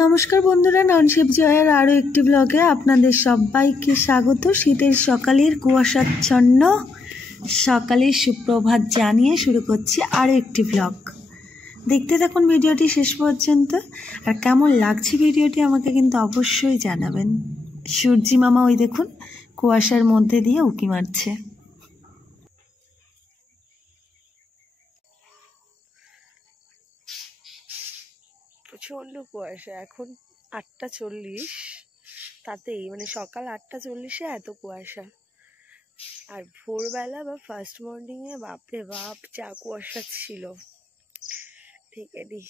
নমস্কার বন্ধুরা, ননশেপ জয়ার আরও একটি ব্লগে আপনাদের সবাইকে স্বাগত। শীতের সকালের কুয়াশাচ্ছন্ন সকালের সুপ্রভাত জানিয়ে শুরু করছি আরও একটি ব্লগ। দেখতে থাকুন ভিডিওটি শেষ পর্যন্ত। আর কেমন লাগছে ভিডিওটি আমাকে কিন্তু অবশ্যই জানাবেন। সূর্যি মামা ওই দেখুন কুয়াশার মধ্যে দিয়ে উঁকি মারছে। প্রচণ্ড কুয়াশা। এখন 8:40, তাতেই মানে সকাল 8:40-এ এত কুয়াশা। আর ভোরবেলা বা ফার্স্ট মর্নিংয়ে বাপরে বাপ যা কুয়াশা ছিল, ঠিক আছে।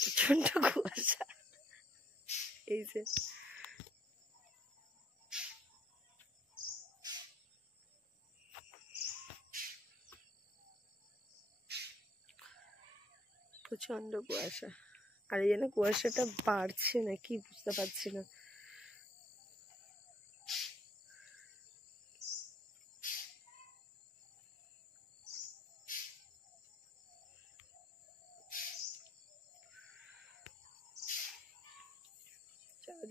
প্রচণ্ড কুয়াশা। এই যে প্রচণ্ড কুয়াশা। আর এই জন্য কুয়াশাটা বাড়ছে না কি বুঝতে পারছি না।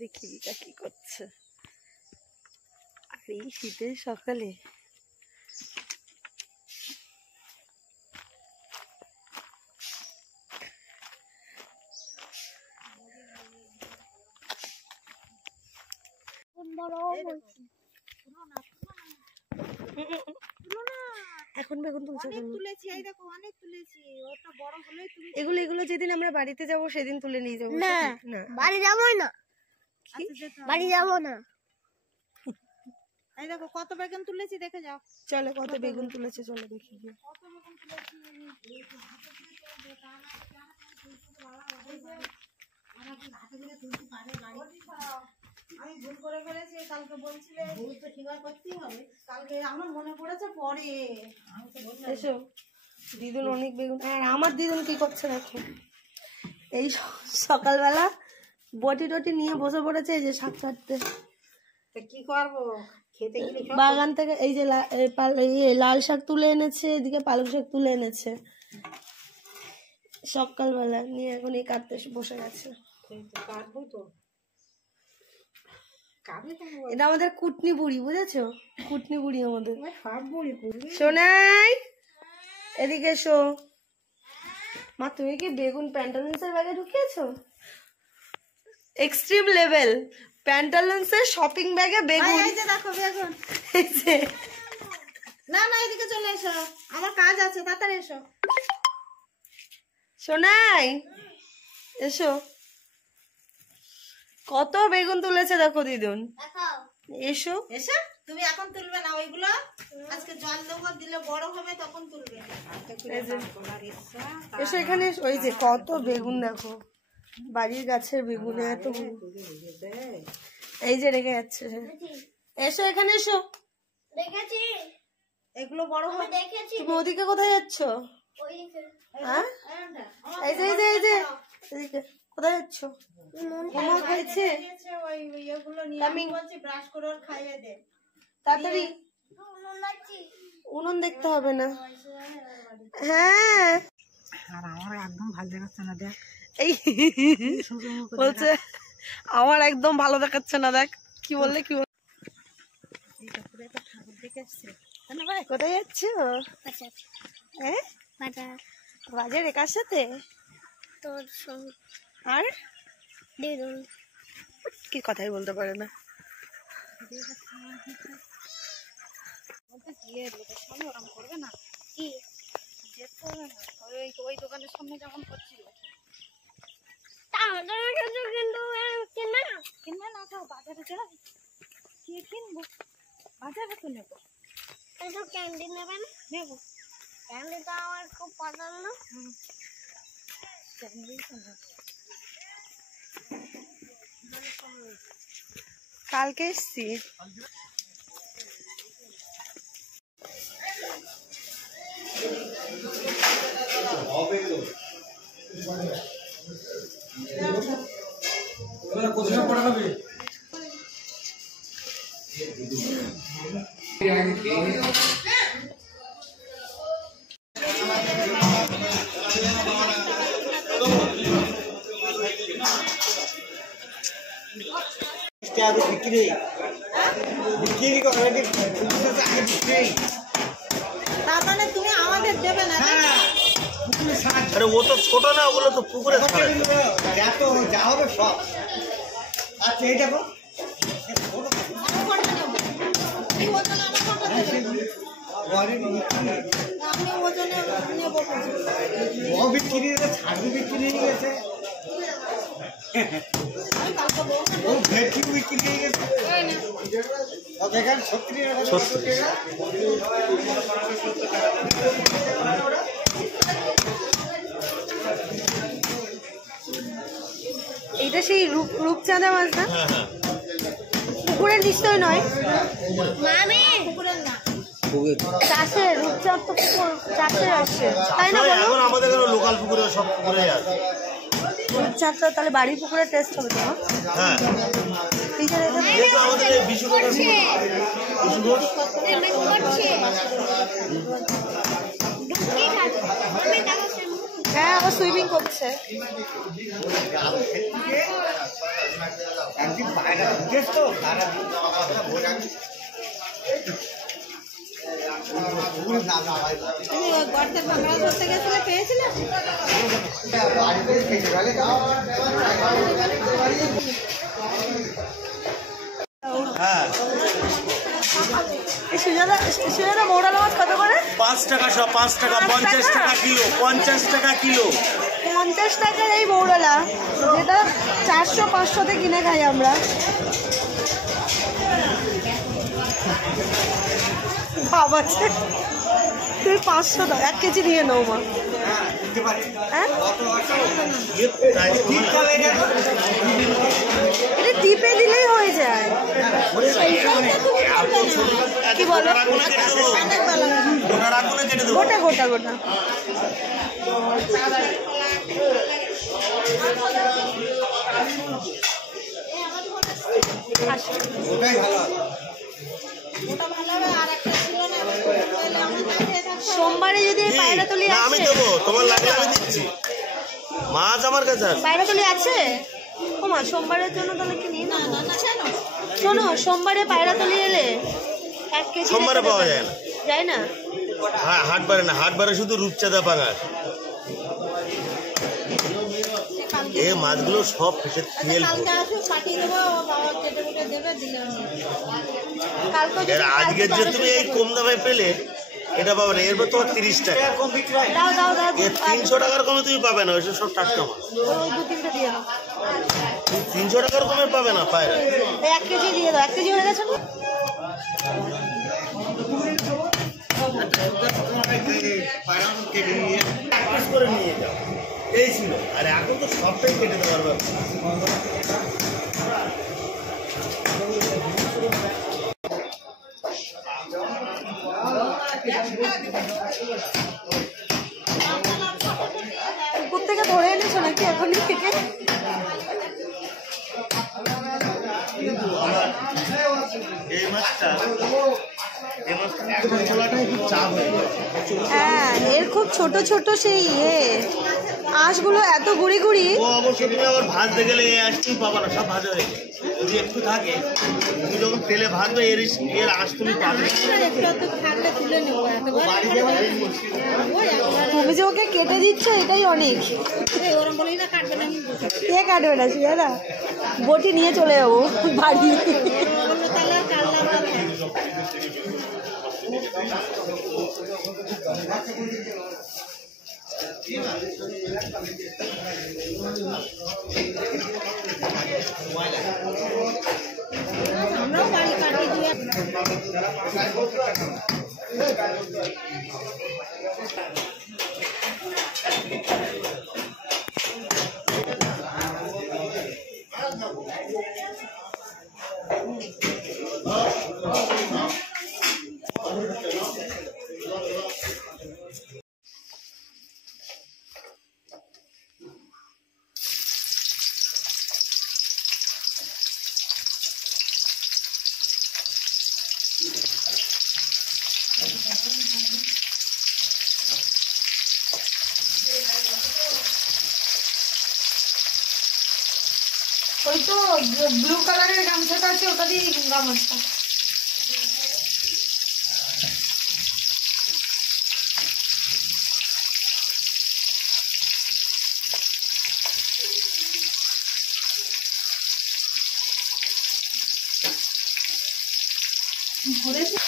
দেখি রিতা কি করছে। আর এই শীতের সকালে এখন বেগুন তুলছে। এগুলো যেদিন আমরা বাড়িতে যাব সেদিন তুলে নিয়ে যাবো। না বাড়ি যাবো না, বাড়ি যাবো না। এই দেখো কত বেগুন তুলেছি, দেখে যাও। চলো কত বেগুন তুলেছে, চলো দেখি গিয়ে। আমি ভুল করে ফেলেছি, কালকে বলছিলে ভুল তো স্বীকার করতেই হবে। কালকে আমার মনে পড়েছে পরে। এসো দিদুন অনেক বেগুন। আর আমার দিদুন কি করছে দেখো, এই সকালবেলা বটি টটি নিয়ে বসে পড়েছে এই যে শাক কাটতে। কি করবো, খেতে গেলে বাগান থেকে এই যে লাল শাক তুলে এনেছে, এদিকে পালং শাক তুলে এনেছে সকালবেলা নিয়ে, এখন এই কাটতে বসে গেছে। কাটবো তো, এটা আমাদের কুটনি বুড়ি, বুঝেছো? কুটনি বুড়ি আমাদের। সব বুড়ি করবি। শোনাই এদিকে এসো। মা তুমি কি বেগুন প্যান্টালুন্সের ব্যাগে ঢুকিয়েছো? এক্সট্রিম লেভেল প্যান্টালুন্সের শপিং ব্যাগে বেগুন। এই যে দেখো বেগুন। না না এদিকে চলে এসো, আমার কাজ আছে, তাড়াতাড়ি এসো। শোনাই এসো, কত বেগুন তুলেছে দেখো দিদুন। এসো এসো, তুমি এখন তুলবে না ওইগুলো, আজকে জল দেবো, দিলে বড় হবে তখন তুলবে। এসো এখানে। ওই যে কত বেগুন দেখো, বাড়ির গাছের বেগুন এত। এই যে রেখে যাচ্ছে। এসো এখানে এসো। দেখেছি এগুলো বড় হবে। দেখেছি। তুমি ওদিকে কোথায় যাচ্ছ? হ্যাঁ এই যে এই যে এই যে এদিকে কোথায় যাচ্ছ? মোমো খাইছে, ওই এগুলো নিয়ে আমি বলছি ব্রাশ করে ওর খাইয়ে দে তাড়াতাড়ি। উনুন দেখতে হবে না। হ্যাঁ আর আমার একদম ভালো দেখাচ্ছে না, দেখ এই বলছে আমার একদম ভালো দেখাচ্ছে না। দেখ কি বললে, কি বল। ঠাকুর দেখে এসছে। কোথায় যাচ্ছ? বাজারে কার সাথে? তোর সঙ্গে। আর দিদুন কি কথাই বলতে পারে না। ওরকম করবে না, কি যেতে হবে না। ওই দোকানের সামনে যেমন করছিল কিনবে না, তো বাজারে যাও। কি কিনবো? বাজারে তো নেবো। ক্যান্ডি নেবেন? নেবো। ক্যান্ডি তো আমার খুব পছন্দ। ক্যান্ডি তো নেবো। কালকে এসছি। টাকা বিক্রি বিক্রি করে বিক্রি। তার মানে তুমি আমাদের দেবে না? আরে ও তো ছোট না, ওগুলো তো পুকুরে ছাড়ে। যত যা হবে সব। আচ্ছা এই দেখো আমার কোনটা নেব? এই ওজনে আমার কোনটা দেবে? আমি ওজনে নেব। ও বিক্রি ছাগল বিক্রি হয়ে গেছে, আমি কালকে বউ ও ভেটকি বিক্রি হয়ে গেছে। দেখেন 36 টাকা। এইটা সেই রূপচাঁদা মাছ না? হ্যাঁ হ্যাঁ, পুকুরের নিশ্চয় নয়, মামি পুকুরের না। চাষের রূপচাঁদ তো পুকুর চাষের আসছে, তাই না? বলো এখন আমাদের এখানে লোকাল পুকুরে সব পুকুরে আছে। রূপচাঁদটা তাহলে বাড়ির পুকুরের টেস্ট হবে তো? হ্যাঁ, ঠিক আছে, এই তো আমাদের এই বিশুকোটের পুকুর। বিশুকোট করছে ঢুকি খাচ্ছে মামি দেখো সে হ্যাঁ ও সুইমিং করছে। একদিন বাইরে ঢুকেছ তো সারা দিন তুমি ওই গর্তের ভাঙড়া ধরতে গেছিলে, পেয়েছিলে? হ্যাঁ, এই সুজাদা মৌরালা মাছ কত করে? 5 টাকা সব, 5 টাকা, 50 টাকা কিলো, 50 টাকা কিলো। 50 টাকার এই মৌরালা, যেটা 400-500-তে কিনে খাই আমরা। ভাবাচ্ছে তুই 500 টাকা 1 কেজি নিয়ে নাও মা। হ্যাঁ এটা টিপে দিলেই হয়ে যায়। কি বলো? গোটা রাখবো না, কেটে দেবো। গোটা গোটা গোটা। ওটাই ভালো। ওটা ভালো হবে। আর একটা ছিল না, নইলে আমরা না খেয়ে থাকবো। সোমবারে যদি এই পায়রাতলি না, আমি আছে, দেবো, তোমার লাগলে আমি দিচ্ছি। মাছ আমার কাছে আছে। পায়রাতলি আছে ও মা, সোমবারের জন্য তাহলে কি নিয়ে না নাও? না না, জানো শোনো, সোমবারে পায়রাতলি এলে 1 কেজি সোমবারে রেখে পাওয়া দেবে। যায় না। যায় না? হ্যাঁ, হাটবারে না, হাটবারে শুধু রূপচাঁদা পাঙাশ। এই মাছগুলো সব ফেসে তেল। কালকে আসো, পাঠিয়ে দেবো, বাবা কেটে কুটে দেবে, দিলে আমি কালকে এর আজকের যে তুমি এই কম দামে পেলে এটা পাবে না, এরপর তোমার 30 টাকা। এরকম বিক্রি হয়। দাও দাও দাও, এর 300 টাকার কমে তুমি পাবে না, ওইসব সব টাটকা মাছ। ওই 2-3টা দিয়ে দাও। তুমি 300 টাকার কমে পাবে না পায়রা। এই 1 কেজি দিয়ে দাও, 1 কেজি হয়ে গেছে না? প্র্যাকটিস করে নিয়ে যাও, এই ছিল। আর এখন তো সবটাই কেটে দিতে পারবে। পুকুর থেকে ধরে এনেছো নাকি এখনই থেকে? এই মাছটা একদম খোলাটা একটু চাপ হয়ে যায়। হ্যাঁ, এর খুব ছোট ছোট সেই আঁশগুলো এত গুড়ি গুড়ি। ও অবশ্য তুমি আবার ভাজতে গেলে এই আঁশটাই পাবা না, সব ভাজা হয়ে যায়। যদি একটু থাকে, তুমি যখন তেলে ভাজবে এর আঁশ তুমি পাবে। একটু একটু থাকলে তুলে নেবো। তুমি যে ওকে কেটে দিচ্ছ এটাই অনেক। ওরম বলেই না কাটবে না, কে কাটবে না সুজাদা? বটি নিয়ে চলে যাবো বাড়ি। তাহলে আর কাটলাম না। আমরাও বাড়ি কাটি দিয়ে ওই তো ব্লু কালারের গামছাটা আছে, ওটা দিয়ে গামছটা। ঘুরেছে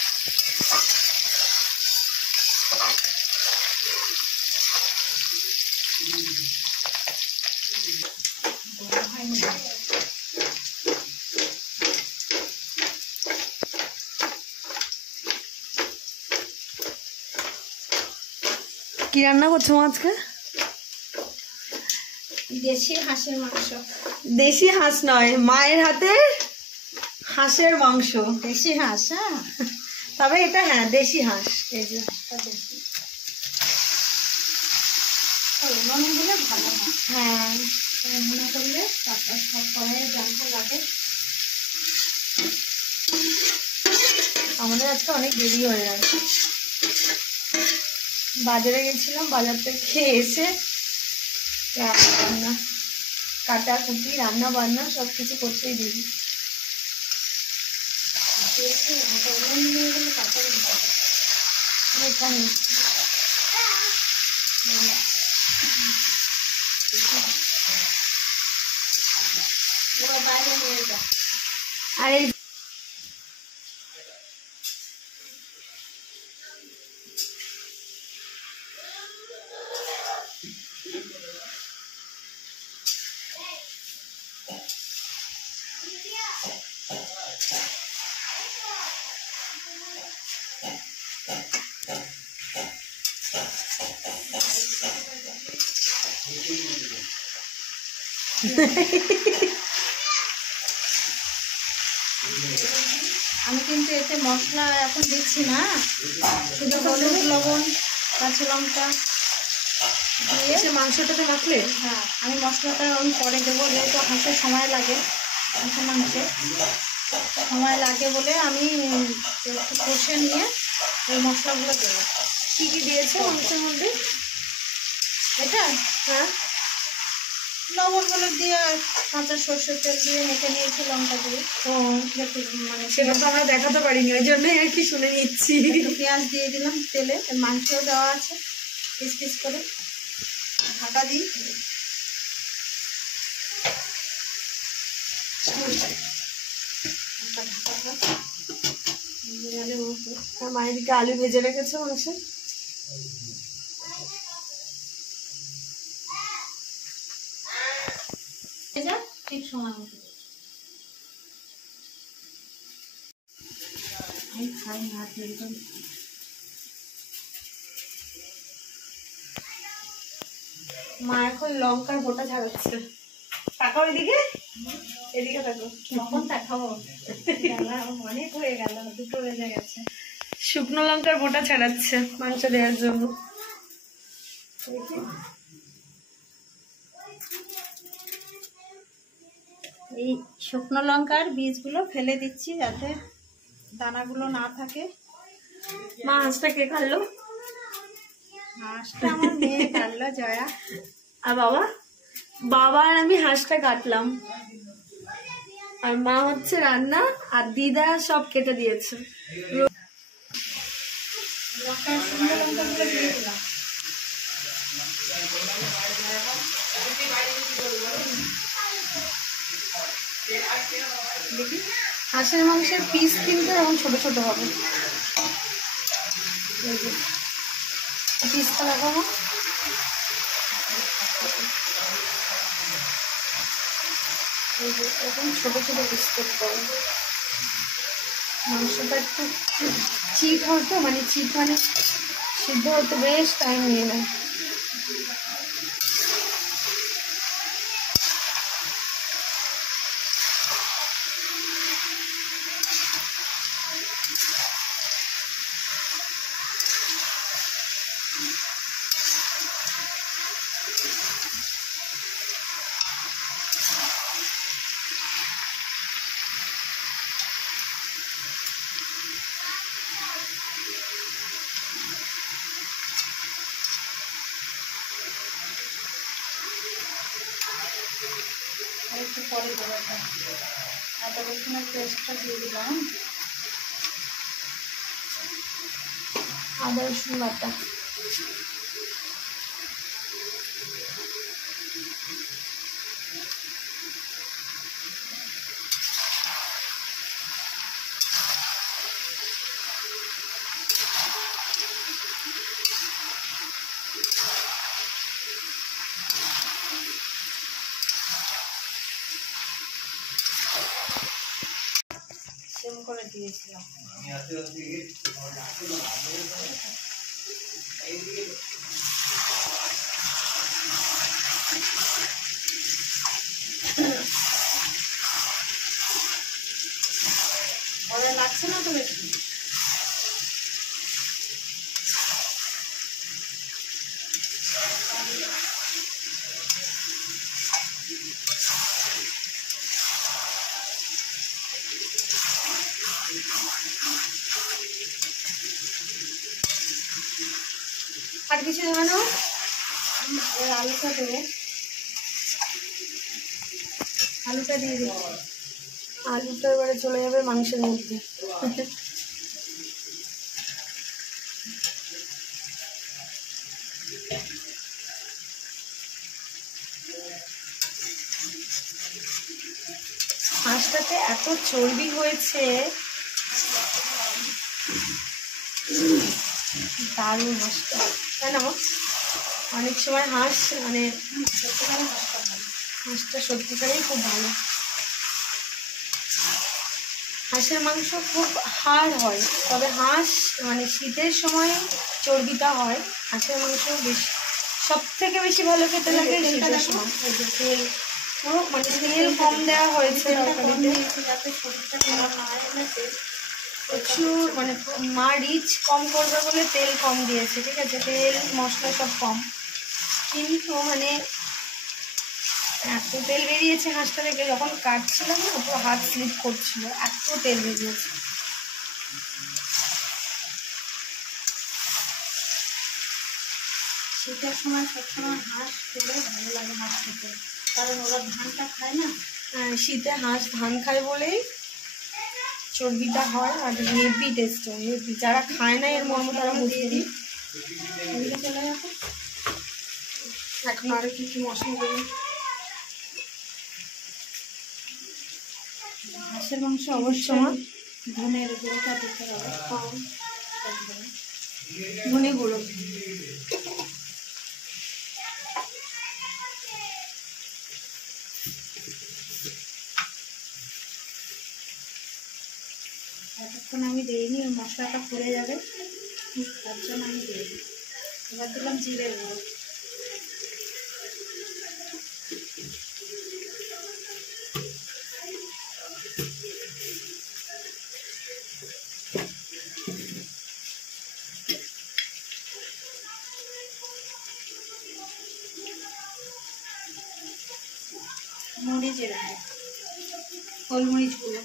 কি রান্না করছো আজকে? দেশি হাঁসের মাংস। দেশি হাঁস নয়, মায়ের হাতে হাঁসের মাংস। দেশি হাঁস, হ্যাঁ, তবে এটা হ্যাঁ দেশি হাঁস। এই যে হাঁসটা দেশি। মনে হলে ভালো হয়, হ্যাঁ মনে করলে তারপর সব কড়াইয়ে জানটা লাগে। আমাদের আজকে অনেক দেরি হয়ে গেছে, বাজারে গেছিলাম, বাজার থেকে এসে রান্না বান্না কাটা কুটি রান্না বান্না সব কিছু করতেই দিই। এখানে বাইরে নিয়ে যা। আর এই আমি কিন্তু এতে মশলা এখন দিচ্ছি না, শুধু হলুদ লবণ কাঁচা লঙ্কা দিয়ে মাংসটাতে মাখলে হ্যাঁ, আমি মশলাটা আমি পরে দেবো, যেহেতু হাঁসের সময় লাগে, হাঁসের মাংসে সময় লাগে বলে আমি একটু কষে নিয়ে ওই মশলাগুলো দেবো। কি কি দিয়েছে মাংসের মধ্যে? এটা হ্যাঁ লবণগুলো দিয়ে কাঁচা সর্ষের তেল দিয়ে মেখে নিয়েছি, লঙ্কা দিয়ে ও একটু মানে সেটা তো আমরা দেখাতে পারিনি, ওই জন্যই আর কি শুনে নিচ্ছি। একটু পেঁয়াজ দিয়ে দিলাম তেলে, মাংসও দেওয়া আছে পিস পিস করে, ঢাকা দিই। মায়ের দিকে আলু ভেজে রেখেছে মাংস। ঠিক সময় মতো আমি খাই না, একদম মা এখন লঙ্কার বোটা ছাড়াচ্ছে। তাকাও এদিকে, এদিকে তাকো। কখন দেখাবো, অনেক হয়ে গেল, 2টো বেজে গেছে। শুকনো লঙ্কার বোটা ছাড়াচ্ছে মাংস দেওয়ার জন্য। এই শুকনো লঙ্কার বীজগুলো ফেলে দিচ্ছি যাতে দানাগুলো না থাকে। মা হাঁসটা কে খাল্লো? হাঁসটা আমার মেয়ে কাটলো, জয়া। আর বাবা? বাবা আর আমি হাঁসটা কাটলাম, আর মা হচ্ছে রান্না, আর দিদা সব কেটে দিয়েছে। লঙ্কা, শুকনো লঙ্কাগুলো দিয়ে দিলাম। দেখি হাঁসের মাংসের পিস কিন্তু এরকম ছোট ছোট হবে। পিসটা লাগাবো, এরকম ছোট ছোট পিস করতে হবে। মাংসটা একটু চিট হতো, মানে চিট মানে সিদ্ধ হতে বেশ টাইম নিয়ে নেয়। একটু পরে দেবো এটা। আদা রসুনের পেস্টটা দিয়ে দিলাম, আদা রসুন বাটা। সিম করে দিয়েছিলাম। পরে লাগছে না তো বেশি। আর কিছু দেবে না, এবার আলুটা দেবো, আলুটা দিয়ে দেবো। আলুটা এবারে চলে যাবে মাংসের মধ্যে। হাঁসটাতে এত চর্বি হয়েছে, দারুণ হাঁসটা, তাই না? অনেক সময় হাঁস মানে হাঁসটা সত্যিকারেই খুব ভালো। হাঁসের মাংস খুব হাড় হয়, তবে হাঁস মানে শীতের সময় চর্বিটা হয়। হাঁসের মাংস বেশি, সব থেকে বেশি ভালো খেতে লাগে শীতের সময়। তেল পুরো মানে তেল কম দেওয়া হয়েছে তরকারিতে, যাতে শরীরটা খারাপ না হয়। প্রচুর মানে মা রিচ কম করবে বলে তেল কম দিয়েছে, ঠিক আছে, তেল মশলা সব কম, কিন্তু মানে এত তেল বেরিয়েছে হাঁসটা থেকে, যখন কাটছিলাম না পুরো হাত স্লিপ করছিল, এত তেল বেরিয়েছে। শীতের সময় সবসময় হাঁস খেলে ভালো লাগে, হাঁস খেতে, কারণ ওরা ধানটা খায় না। শীতে হাঁস ধান খায় বলেই চর্বিটা হয়, আর হেভি টেস্ট হয়, হেভি। যারা খায় না এর মর্ম তারা বুঝতে দিই। চলে যাবে এখন আরো কি কি মশলা দেবে। হাঁসের মাংস অবশ্যই ধনের গুঁড়োটা দিতে হবে, ধনে গুঁড়ো। এতক্ষণ আমি দিইনি, ওই মশলাটা পুড়ে যাবে, তার জন্য আমি দিইনি। এবার দিলাম জিরে গুঁড়ো, মরিচের গুঁড়ো, গোলমরিচ গুঁড়ো,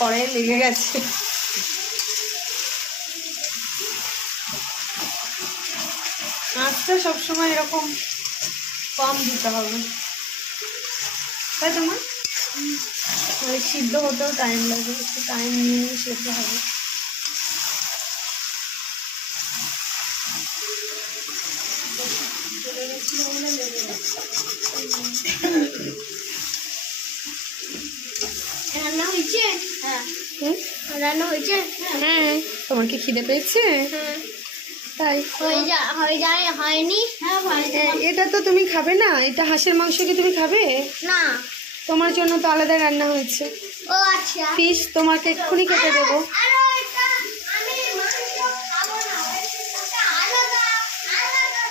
কড়াইয়ে লেগে গেছে। আঁচটা সবসময় এরকম কম দিতে হবে, তাই তোমার মানে সিদ্ধ হতেও টাইম লাগে, একটু টাইম নিয়ে সেদ্ধ হবে। রান্না হয়েছে? হ্যাঁ, রান্না হয়েছে? হ্যাঁ, তোমার কি খিদে পেয়েছে? হ্যাঁ। তাই হয়নি? হ্যাঁ ভাই, এটা তো তুমি খাবে না, এটা হাঁসের মাংস কি তুমি খাবে? না। তোমার জন্য তো আলাদা রান্না হয়েছে। ও আচ্ছা। ফিশ তোমাকে এক্ষুনি কেটে দেবো। আমি মাংস খাবো না, ওটা আলাদা আলাদা।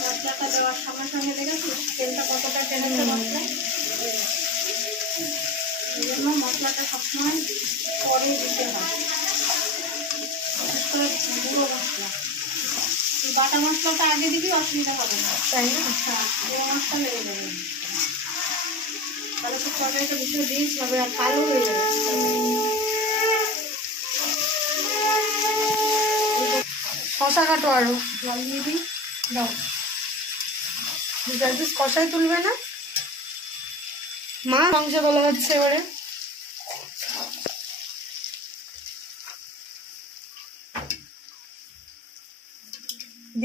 মশলাটা দেওয়ার সঙ্গে সঙ্গে দেখেছি তেলটা কতটা টেনেছে মশলায়। এই জন্য মশলাটা সবসময় পরে দিতে হয়, বিশেষ করে গুঁড়ো মশলা। এই বাটা মশলাটা আগে দিবি, অসুবিধা হবে না, তাই না? হ্যাঁ, গুঁড়ো মশলা লেগে যাবে, তাহলে তো তরকারিটা ভিতরে দিস হবে আর কালো হয়ে যাবে। শশা কাটো, আরো জল দিয়ে দিই, দাও। কষাই তুলবে না মা, মাংস তোলা হচ্ছে এবারে।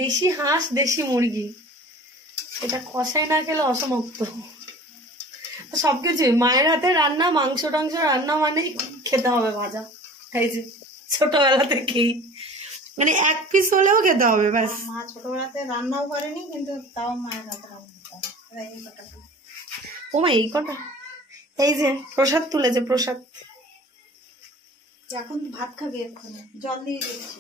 দেশি হাঁস, দেশি মুরগি, এটা কষাই না খেলে অসমাপ্ত। সবকিছু মায়ের হাতে রান্না, মাংস টাংস রান্না মানেই খেতে হবে ভাজা। এই যে ছোটবেলা থেকেই মানে এক পিস হলেও খেতে হবে ব্যাস। মা ছোটবেলাতে রান্নাও করেনি, কিন্তু তাও মায়ের হাতে রান্না। ও মা, এই কটা? এই যে প্রসাদ তুলেছে, প্রসাদ। এখন ভাত খাবে, এক্ষুনি জল দিয়ে দিচ্ছি।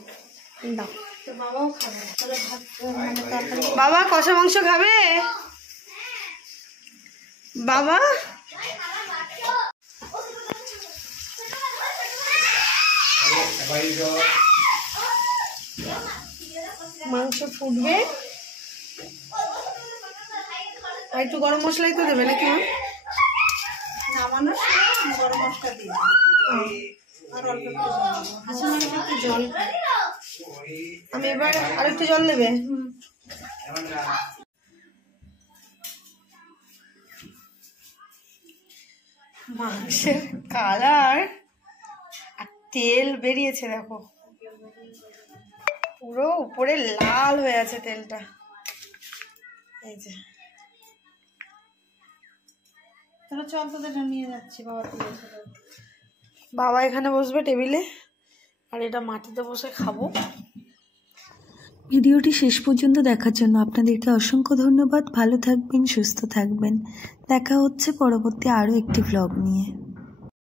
দাও। তো বাবাও খাবে, তাহলে ভাত মানে তরকারি। বাবা কষা মাংস খাবে? বাবা মাংস ফুটবে, আর একটু গরম মশলাই তো দেবে নাকি? নামানোর সময় গরম মশলা দিয়ে দিই, আর অল্প একটু জল দেবো। হাঁসের মাংস একটু জল খায়। আমি এবার আর একটু জল দেবে। মাংসের কালার আর তেল বেরিয়েছে দেখো, পুরো উপরে লাল হয়ে আছে তেলটা। এই যে তাহলে চল, তোদের নিয়ে যাচ্ছি। বাবা এখানে বসবে টেবিলে, আর এটা মাটিতে বসে খাবো। ভিডিওটি শেষ পর্যন্ত দেখার জন্য আপনাদেরকে অসংখ্য ধন্যবাদ। ভালো থাকবেন, সুস্থ থাকবেন। দেখা হচ্ছে পরবর্তী আরও একটি ভ্লগ নিয়ে।